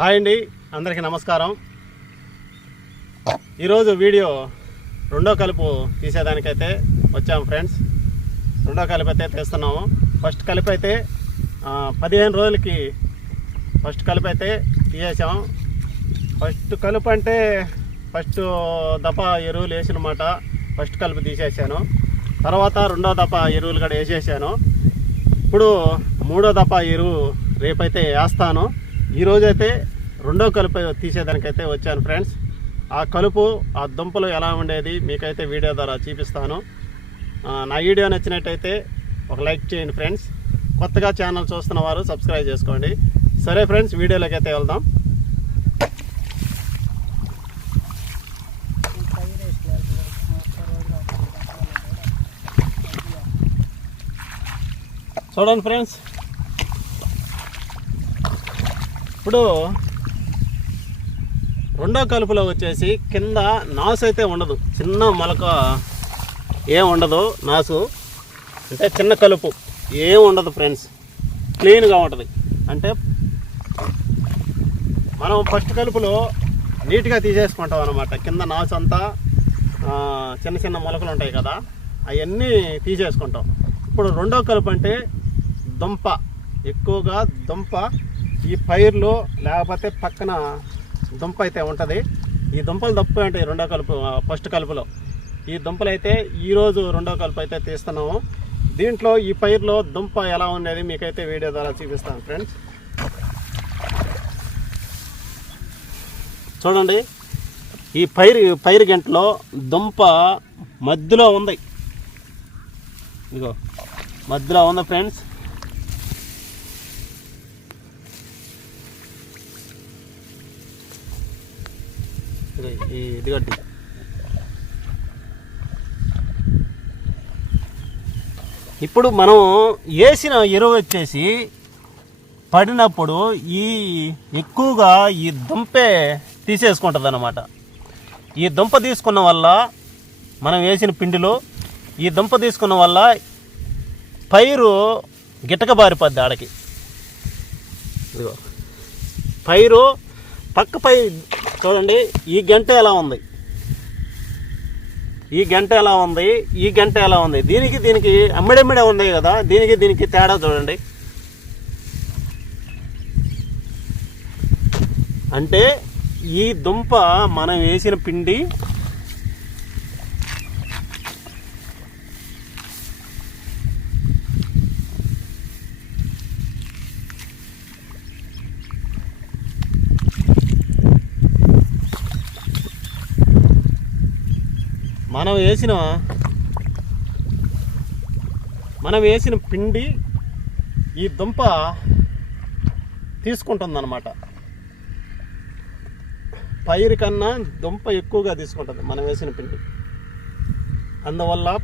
Hi అండి, అందరికీ నమస్కారం. ఈరోజు వీడియో రెండో కలుపు తీసేదానికైతే వచ్చాము ఫ్రెండ్స్. రెండో కలుపు అయితే తీస్తున్నాము. ఫస్ట్ కలుపు అయితే 15 రోజులకి ఫస్ట్ కలుపు అయితే తీసేసాము. ఫస్ట్ కలుపు అంటే ఫస్ట్ దఫా ఎరువులు వేసినమాట. ఫస్ట్ కలుపు తీసేసాను. తర్వాత రెండో దఫా ఎరువులు కూడా వేసేసాను. ఇప్పుడు మూడో దఫా ఎరువు రేపైతే వేస్తాను. ఈరోజైతే రెండో కలుపు తీసేదానికైతే వచ్చాను ఫ్రెండ్స్. ఆ కలుపు ఆ దుంపలు ఎలా ఉండేది మీకైతే వీడియో ద్వారా చూపిస్తాను. నా వీడియో నచ్చినట్టయితే ఒక లైక్ చేయండి ఫ్రెండ్స్. కొత్తగా ఛానల్ చూస్తున్న వారు సబ్స్క్రైబ్ చేసుకోండి. సరే ఫ్రెండ్స్, వీడియోలోకి అయితే వెళ్దాం. చూడండి ఫ్రెండ్స్, ఇప్పుడు రెండో కలుపులో వచ్చేసి కింద నాసు అయితే ఉండదు. చిన్న మొలక ఏం ఉండదు. నాసు అంటే చిన్న కలుపు ఏం ఉండదు ఫ్రెండ్స్. క్లీన్గా ఉంటుంది. అంటే మనం ఫస్ట్ కలుపులో నీట్గా తీసేసుకుంటాం అన్నమాట. కింద నాసు అంతా చిన్న చిన్న మొలకలు ఉంటాయి కదా, అవన్నీ తీసేసుకుంటాం. ఇప్పుడు రెండో కలుపు అంటే దుంప, ఎక్కువగా దుంప ఈ పైర్లు లేకపోతే పక్కన దుంప అయితే ఉంటుంది. ఈ దుంపలు తప్పు ఉంటాయి రెండో కలుపు ఫస్ట్ కలుపులో. ఈ దుంపలు అయితే ఈరోజు రెండో కలుపు అయితే తీస్తున్నాము. దీంట్లో ఈ పైర్లో దుంప ఎలా ఉండేది మీకైతే వీడియో ద్వారా చూపిస్తాను ఫ్రెండ్స్. చూడండి, ఈ పైరు గంటలో దుంప మధ్యలో ఉంది. ఇదిగో మధ్యలో ఉంది ఫ్రెండ్స్. ఇదిగోటి ఇప్పుడు మనం వేసిన ఎరువు వచ్చేసి పడినప్పుడు ఎక్కువగా ఈ దుంపే తీసేసుకుంటుంది అన్నమాట. ఈ దుంప తీసుకున్న వల్ల మనం వేసిన పిండిలో ఈ దుంప తీసుకున్న వల్ల పైరు గిటకబారిపోద్ది ఆడకి. ఇదిగో పైరు పక్కపై చూడండి, ఈ గంట ఎలా ఉంది, ఈ గంట ఎలా ఉంది, ఈ గంట ఎలా ఉంది. దీనికి అమ్మిడమ్మిడే ఉన్నాయి కదా, దీనికి తేడా చూడండి. అంటే ఈ దుంప మనం వేసిన పిండి మనం వేసిన పిండి ఈ దుంప తీసుకుంటుందన్నమాట. పైరు కన్నా దుంప ఎక్కువగా తీసుకుంటుంది మనం వేసిన పిండి. అందువల్ల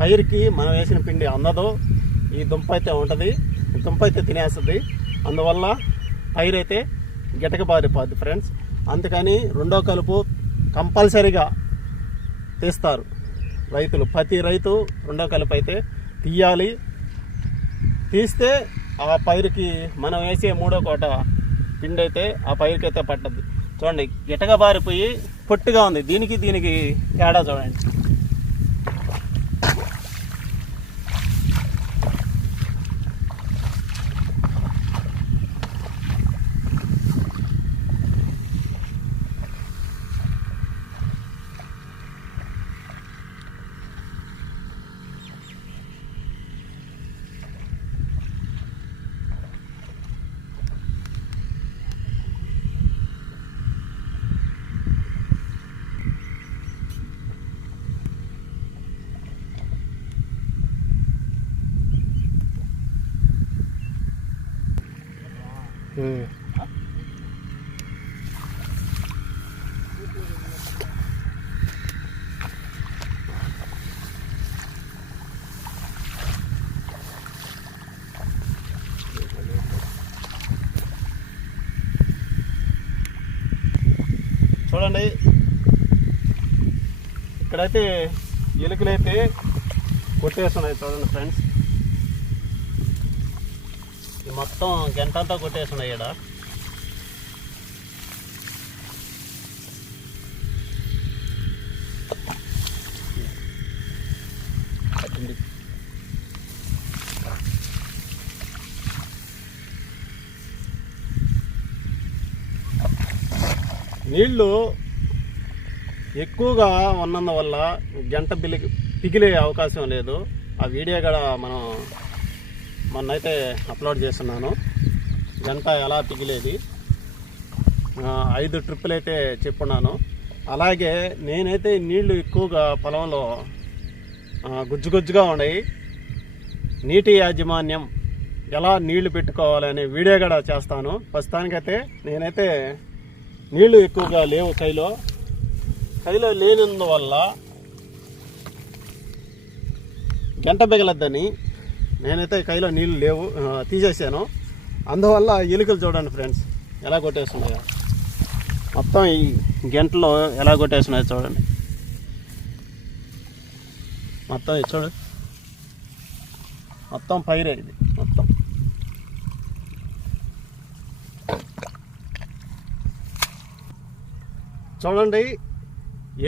పైరుకి మనం వేసిన పిండి అందదు. ఈ దుంప అయితే ఉంటుంది, దుంప అయితే తినేస్తుంది. అందువల్ల పైరు అయితే గిటకబారిపోద్ది ఫ్రెండ్స్. అందుకని రెండో కలుపు కంపల్సరీగా తీస్తారు రైతులు. ప్రతి రైతు రెండో కలుపు అయితే తీయాలి. తీస్తే ఆ పైరుకి మనం వేసే మూడో కోట పిండి అయితే ఆ పైరుకి అయితే పట్టద్ది. చూడండి, గిటగా బారిపోయి పొట్టుగా ఉంది. దీనికి తేడా చూడండి. చూడండి, ఇక్కడైతే ఎలుకలైతే కొట్టేస్తున్నాయి. చూడండి ఫ్రెండ్స్, మొత్తం గంట అంతా కొట్టేస్తున్నాయి. ఇక్కడ నీళ్లు ఎక్కువగా ఉన్నందువల్ల గంట పిగిలే అవకాశం లేదు. ఆ వీడియో కూడా మొన్నైతే అప్లోడ్ చేస్తున్నాను, గంట ఎలా పిగిలేది. 5 ట్రిప్పులు అయితే చెప్పున్నాను. అలాగే నేనైతే నీళ్లు ఎక్కువగా పొలంలో గుజ్జుగా ఉన్నాయి. నీటి యాజమాన్యం ఎలా నీళ్లు పెట్టుకోవాలనే వీడియో కూడా చేస్తాను. ప్రస్తుతానికైతే నేనైతే నీళ్లు ఎక్కువగా లేవు కైలో లేనందువల్ల గంట బిగలద్దని నేనైతే కైలో నీళ్లు లేవు, తీసేసాను. అందువల్ల ఎలుకలు చూడండి ఫ్రెండ్స్ ఎలా కొట్టేస్తున్నాయో, మొత్తం ఈ గంటలో ఎలా కొట్టేస్తున్నాయో చూడండి. మొత్తం ఇది చూడు, మొత్తం పైరే ఇది మొత్తం. చూడండి,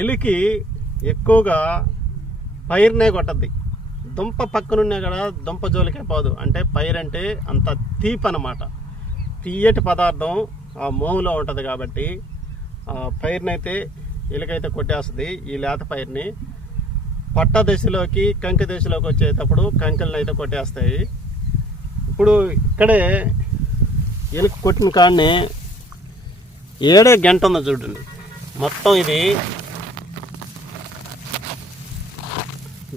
ఎలికి ఎక్కువగా పైరునే కొట్టద్ది. దుంప పక్కనున్నా కూడా దుంప జోలికే పోదు. అంటే పైరు అంటే అంత తీపి అన్నమాట, తీయటి పదార్థం ఆ మోములో ఉంటుంది కాబట్టి ఆ పైరునైతే ఎలికైతే కొట్టేస్తుంది. ఈ లేత పైరుని పట్ట దశలోకి కంకి దశలోకి వచ్చేటప్పుడు కంకెలను అయితే కొట్టేస్తాయి. ఇప్పుడు ఇక్కడే ఎలుక కొట్టిన కాడని ఏడే గంట ఉందో చూడండి. మొత్తం ఇది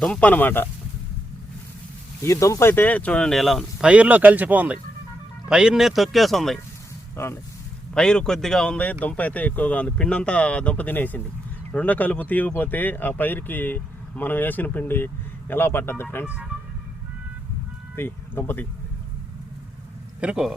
దుంప అన్నమాట. ఈ దుంప అయితే చూడండి ఎలా ఉంది, పైరులో కలిసిపోతుంది, పైరునే తొక్కేస్తుంది. చూడండి, పైరు కొద్దిగా ఉంది, దుంప అయితే ఎక్కువగా ఉంది. పిండి అంతా దుంప తినేసింది. రెండో కలుపు తీయకపోతే ఆ పైరుకి మనం వేసిన పిండి ఎలా పట్టద్ది ఫ్రెండ్స్. దుంప తిరుకో.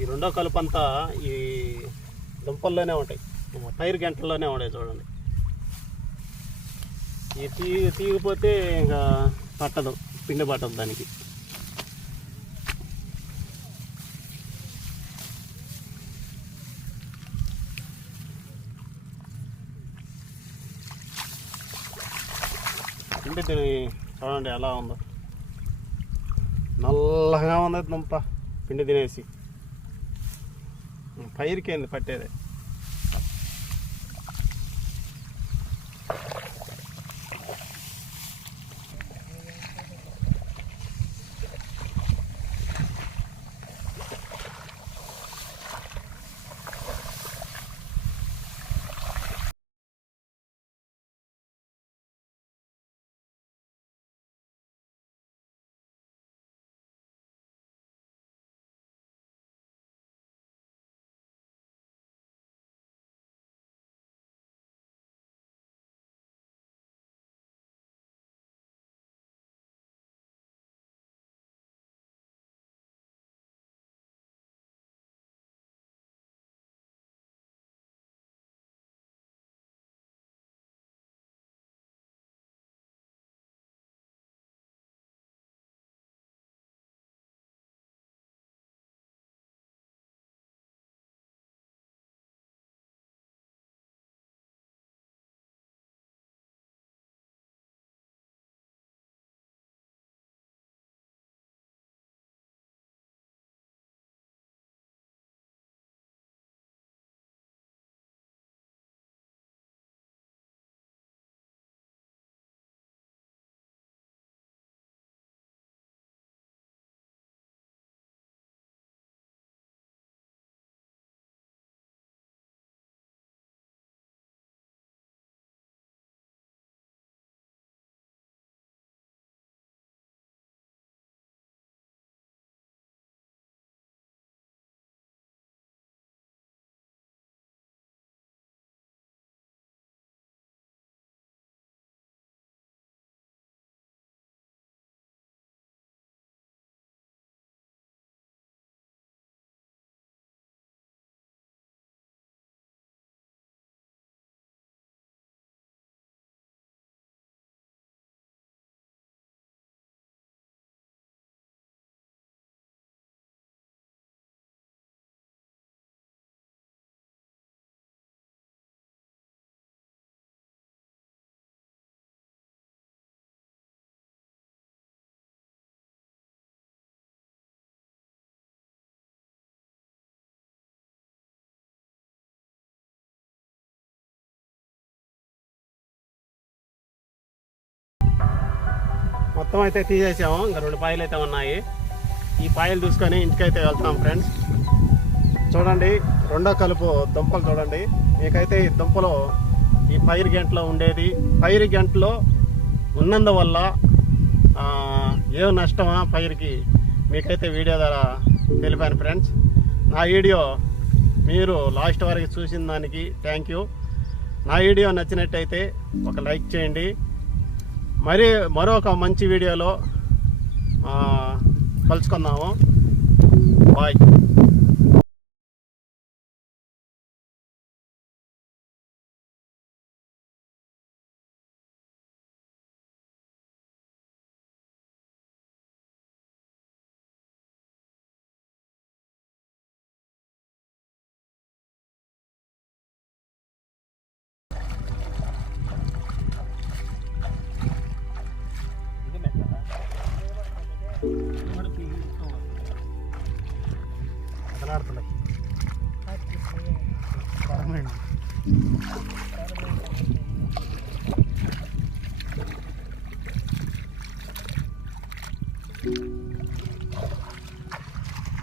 ఈ రెండో కలుపు అంతా ఈ దుంపల్లోనే ఉంటాయి, పైరు గంటల్లోనే ఉంటాయి. చూడండి, ఈ తీయకపోతే ఇంకా పట్టదు, పిండి పట్టదు దానికి. పిండి తిని చూడండి ఎలా ఉందో, నల్లగా ఉంది దుంప పిండి తినేసి. పైరుకేంది పట్టేది. మొత్తం అయితే తీసేసాము, ఇంకా 2 పాయలు అయితే ఉన్నాయి. ఈ పాయలు చూసుకొని ఇంటికైతే వెళ్తాం ఫ్రెండ్స్. చూడండి రెండో కలుపు దుంపలు చూడండి. మీకైతే ఈ దుంపలో ఈ పైరు గంటలో ఉండేది, పైరు గంటలో ఉన్నందువల్ల ఏ నష్టమా పైరుకి మీకైతే వీడియో ద్వారా తెలిపాను ఫ్రెండ్స్. నా వీడియో మీరు లాస్ట్ వరకు చూసిన దానికి థ్యాంక్ యూ. నా వీడియో నచ్చినట్టయితే ఒక లైక్ చేయండి. మరొక మంచి వీడియోలో కలుసుకుందాము. బాయ్. అదలాడుతున్నాయి.